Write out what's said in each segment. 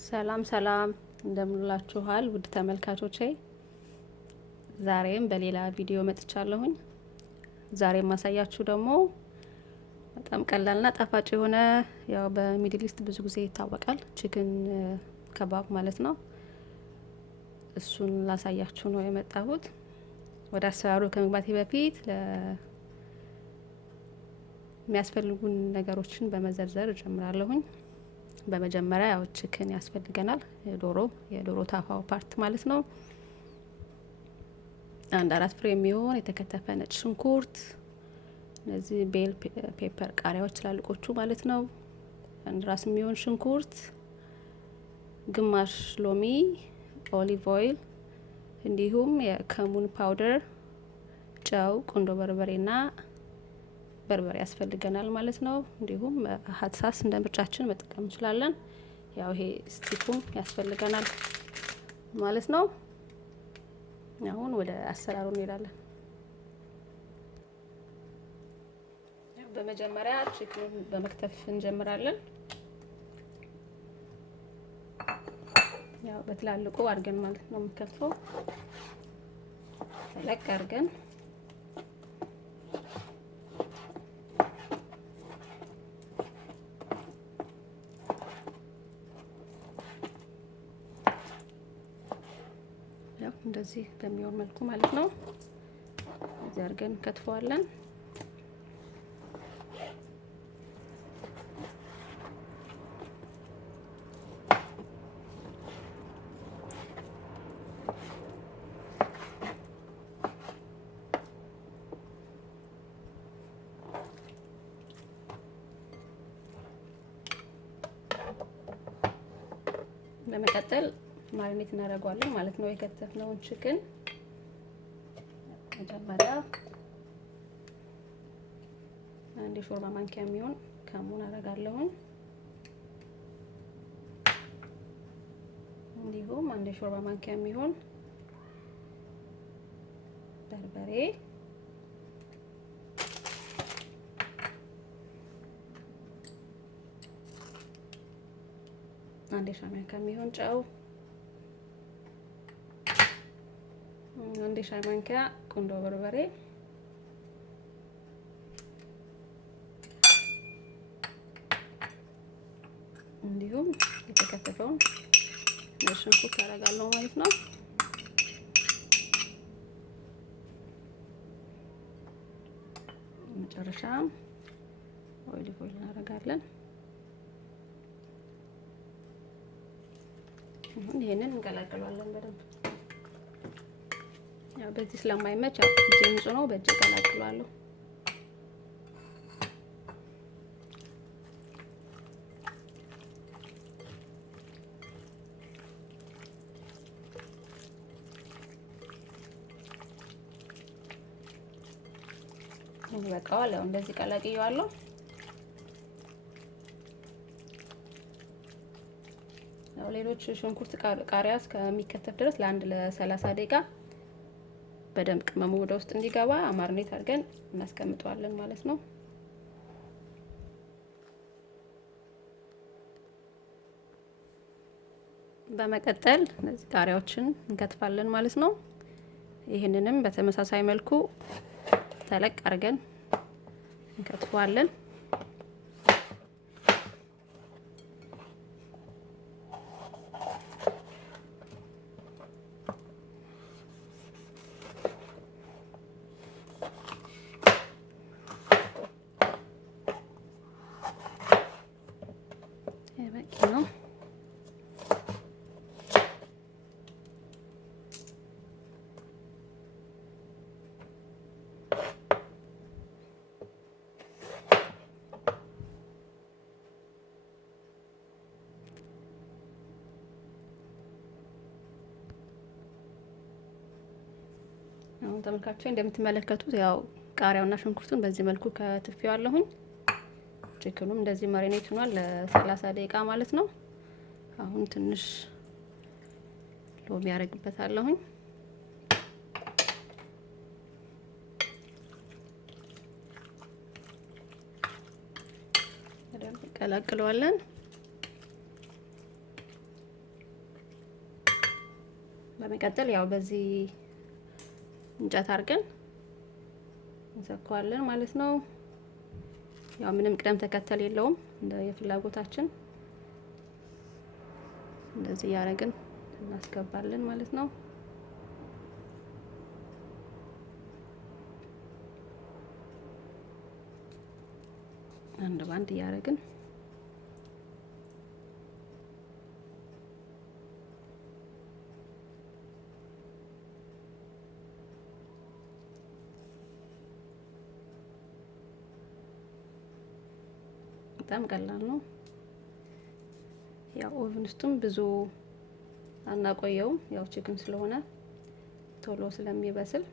ሰላም ሰላም እንደምንላችኋል ውድ ተመልካቾቼ፣ ዛሬም በሌላ ቪዲዮ መጥቻለሁኝ። ዛሬ ማሳያችሁ ደግሞ በጣም ቀላልና ጣፋጭ የሆነ ያው በሚድል ኢስት ብዙ ጊዜ ይታወቃል ቺክን ከባብ ማለት ነው። እሱን ላሳያችሁ ነው የመጣሁት። ወደ አሰራሩ ከመግባቴ በፊት የሚያስፈልጉን ነገሮችን በመዘርዘር እጀምራለሁኝ። በመጀመሪያ ያው ቺክን ያስፈልገናል፣ የዶሮ ታፋው ፓርት ማለት ነው። አንድ 4 ፍሬ የሚሆን የተከተፈ ነጭ ሽንኩርት፣ እነዚህ ቤል ፔፐር ቃሪያዎች ትላልቆቹ ማለት ነው። አንድ ራስ የሚሆን ሽንኩርት፣ ግማሽ ሎሚ፣ ኦሊቭ ኦይል፣ እንዲሁም የከሙን ፓውደር፣ ጨው፣ ቁንዶ በርበሬና በርበሬ ያስፈልገናል ማለት ነው። እንዲሁም ሀትሳስ እንደ ምርጫችን መጠቀም እንችላለን። ያው ይሄ ስቲኩም ያስፈልገናል ማለት ነው። አሁን ወደ አሰራሩ እንሄዳለን። በመጀመሪያ ቺክኑን በመክተፍ እንጀምራለን። ያው በትላልቁ አድርገን ማለት ነው የምንከፍተው፣ ተለቅ አድርገን እንደዚህ በሚሆን መልኩ ማለት ነው። እዚህ አድርገን ከትፈዋለን። በመቀጠል ማሪኔት እናደርገዋለን ማለት ነው። የከተፍነውን ቺክን መጀመሪያ አንድ ሾርባ ማንኪያ የሚሆን ከሙን አደርጋለሁ። እንዲሁም አንድ ሾርባ ማንኪያ የሚሆን በርበሬ፣ አንድ ሻይ ማንኪያ የሚሆን ጨው፣ አንድ ሻይ ማንኪያ ቁንዶ በርበሬ፣ እንዲሁም የተከተፈውን ነጭ ሽንኩርት አደርጋለሁ ማለት ነው። መጨረሻም ኦሊቭ ኦይል እናደርጋለን። አሁን ይሄንን እንቀላቅለዋለን በደንብ። ያው በዚህ ስለማይመች ያው እጄ ንጹህ ነው፣ በእጄ ቀላቅለዋለሁ። ይበቃዋል። ያው እንደዚህ ቀላቅየዋለሁ። ያው ሌሎች ሽንኩርት ቃሪያ እስከሚከተፍ ድረስ ለ30 ደቂቃ በደንብ ቅመሙ ወደ ውስጥ እንዲገባ ማሪኔት አድርገን እናስቀምጠዋለን ማለት ነው። በመቀጠል እነዚህ ቃሪያዎችን እንከትፋለን ማለት ነው። ይህንንም በተመሳሳይ መልኩ ተለቅ አድርገን እንከትፈዋለን። በቂ ነው። አሁን ተመልካቾች እንደምትመለከቱት ያው ቃሪያውና ሽንኩርቱን በዚህ መልኩ ከትፌዋለሁኝ። ቺክኑም እንደዚህ ማሪኔት ሆኗል ለ30 ደቂቃ ማለት ነው። አሁን ትንሽ ሎሚ ያደርግበታለሁኝ። በደንብ ቀላቅለዋለን። በመቀጠል ያው በዚህ እንጨት አድርገን እንሰካዋለን ማለት ነው። ያው ምንም ቅደም ተከተል የለውም፣ እንደ የፍላጎታችን እንደዚህ ያደረግን እናስገባለን ማለት ነው። አንድ ባንድ ያደረግን በጣም ቀላል ነው። ያው ኦቨን ውስጥም ብዙ አናቆየውም፣ ያው ቺክን ስለሆነ ቶሎ ስለሚበስል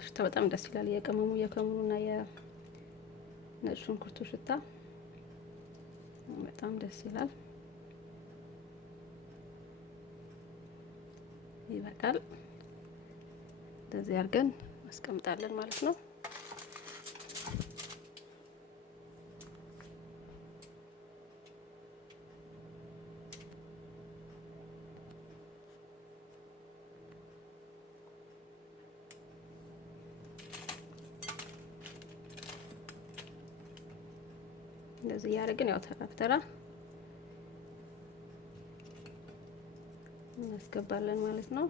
ሽታ በጣም ደስ ይላል። የከሙኑና የነጭ ሽንኩርቱ ሽታ በጣም ደስ ይላል። ይበቃል። እንደዚህ አድርገን አስቀምጣለን ማለት ነው። እንደዚህ ያደርግን ያው ተራ እናስገባለን ማለት ነው።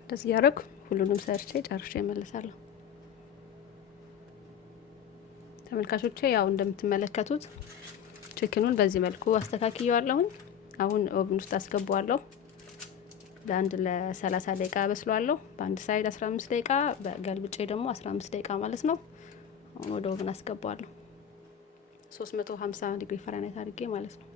እንደዚህ ያደረኩ ሁሉንም ሰርቼ ጨርሼ እመለሳለሁ። ተመልካቾቼ ያው እንደምትመለከቱት ቺክኑን በዚህ መልኩ አስተካክየዋለሁኝ። አሁን ኦቭን ውስጥ አስገባዋለሁ። ለአንድ ለ30 ደቂቃ በስሏለሁ። በአንድ ሳይድ 15 ደቂቃ፣ በገልብጬ ደግሞ 15 ደቂቃ ማለት ነው። አሁን ወደ ኦቭን አስገባዋለሁ 350 ዲግሪ ፋራናይት አድርጌ ማለት ነው።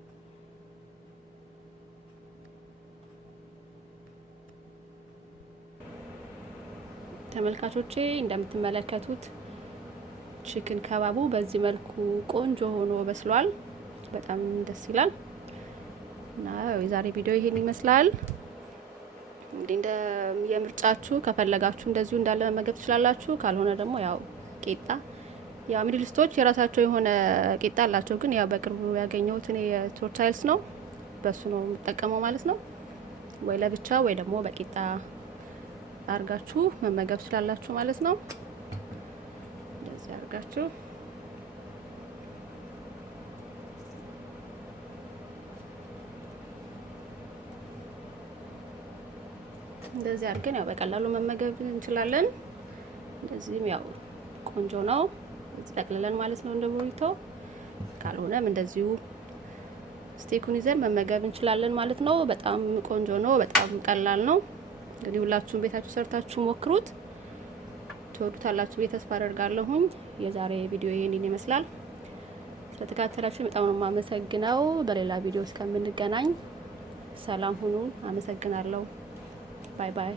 ተመልካቾቼ እንደምትመለከቱት ቺክን ከባቡ በዚህ መልኩ ቆንጆ ሆኖ በስሏል። በጣም ደስ ይላል እና የዛሬ ቪዲዮ ይሄን ይመስላል። እንግዲህ እንደ የምርጫችሁ ከፈለጋችሁ እንደዚሁ እንዳለ መመገብ ትችላላችሁ። ካልሆነ ደግሞ ያው ቂጣ ያው ሚድል ኢስቶች የራሳቸው የሆነ ቂጣ አላቸው። ግን ያው በቅርቡ ያገኘሁት እኔ የቶርታይልስ ነው፣ በሱ ነው የምጠቀመው ማለት ነው። ወይ ለብቻ ወይ ደግሞ በቂጣ አርጋችሁ መመገብ ትችላላችሁ ማለት ነው። እንደዚህ አርጋችሁ እንደዚህ አርገን ያው በቀላሉ መመገብ እንችላለን። እንደዚህም ያው ቆንጆ ነው። እዚህ ጠቅልለን ማለት ነው እንደ ቡሪቶ። ካልሆነም እንደዚሁ ስቴኩን ይዘን መመገብ እንችላለን ማለት ነው። በጣም ቆንጆ ነው። በጣም ቀላል ነው። እንግዲህ ሁላችሁም ቤታችሁ ሰርታችሁ ሞክሩት፣ ትወዱታላችሁ ብዬ ተስፋ አደርጋለሁኝ። የዛሬ ቪዲዮ ይሄንን ይመስላል። ስለተከታተላችሁ በጣም ነው የማመሰግነው። በሌላ ቪዲዮ እስከምንገናኝ ሰላም ሁኑ። አመሰግናለሁ። ባይ ባይ።